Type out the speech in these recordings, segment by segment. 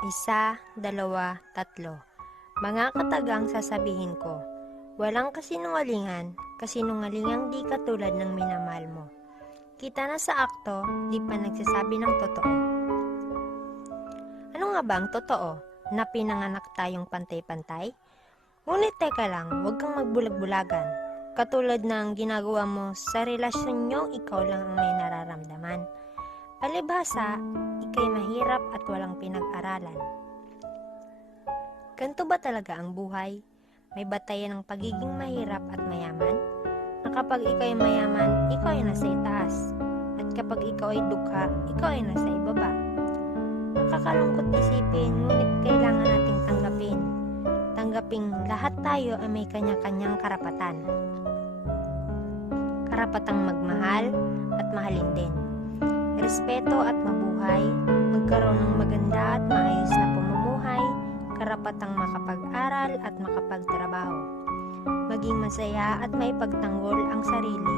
Isa, dalawa, tatlo. Mga katagang sasabihin ko, walang kasinungalingan, kasinungalingang di katulad ng minamahal mo. Kita na sa akto, di pa nagsasabi ng totoo. Ano nga ba ang totoo? Na pinanganak tayong pantay-pantay? Ngunit teka lang, huwag kang magbulag-bulagan. Katulad ng ginagawa mo sa relasyon niyong ikaw lang ang may nararamdaman. Palibhasa, ikay mahirap at walang pinag-aralan. Ganito ba talaga ang buhay? May batayan ng pagiging mahirap at mayaman? Na kapag ikaw ay mayaman, ikaw ay nasa itaas. At kapag ikaw ay dukha, ikaw ay nasa ibaba. Nakakalungkot isipin, ngunit kailangan nating tanggapin. Tanggaping lahat tayo ay may kanya-kanyang karapatan. Karapatang magmahal at mahalin din. Respeto at mabuhay, magkaroon ng maganda at maayos na pamumuhay, karapatang makapag-aral at makapagtrabaho. Maging masaya at maipagtanggol ang sarili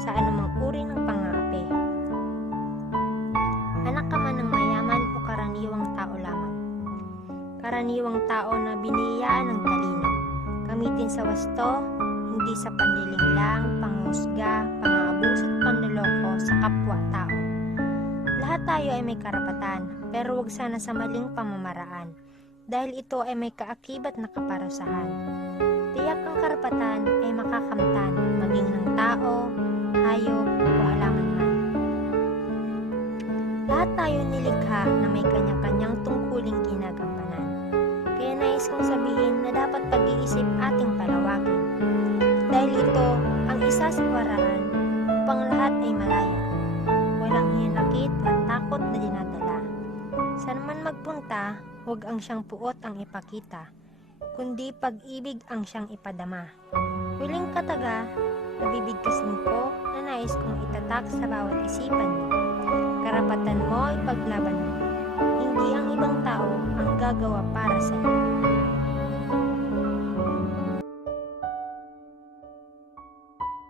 sa anumang uri ng pang-aapi. Anak ka man ng mayaman o karaniwang tao lamang. Karaniwang tao na biniyayaan ng talino. Gamitin sa wasto, hindi sa panlilinglang, panghusga, pang-aabus at panloloko sa kapwa-tao. Lahat tayo ay may karapatan, pero huwag sana sa maling pamamaraan, dahil ito ay may kaakibat na kaparusahan. Tiyak ang karapatan ay makakamtan, maging ng tao, hayop, o halaman man. Lahat tayo nilikha na may kanya-kanyang tungkuling ginagampanan. Kaya nais kong sabihin na dapat pag-iisip ating palawagin. Dahil ito ang isa sa paraan upang lahat ay malaya. Walang hinakit at takot na dinadala. Saan man magpunta, huwag ang siyang puot ang ipakita, kundi pag-ibig ang siyang ipadama. Huling kataga, nabibigkasin ko na nais kong itatak sa bawat isipan mo. Karapatan mo ipaglaban mo. Hindi ang ibang tao ang gagawa para sa iyo.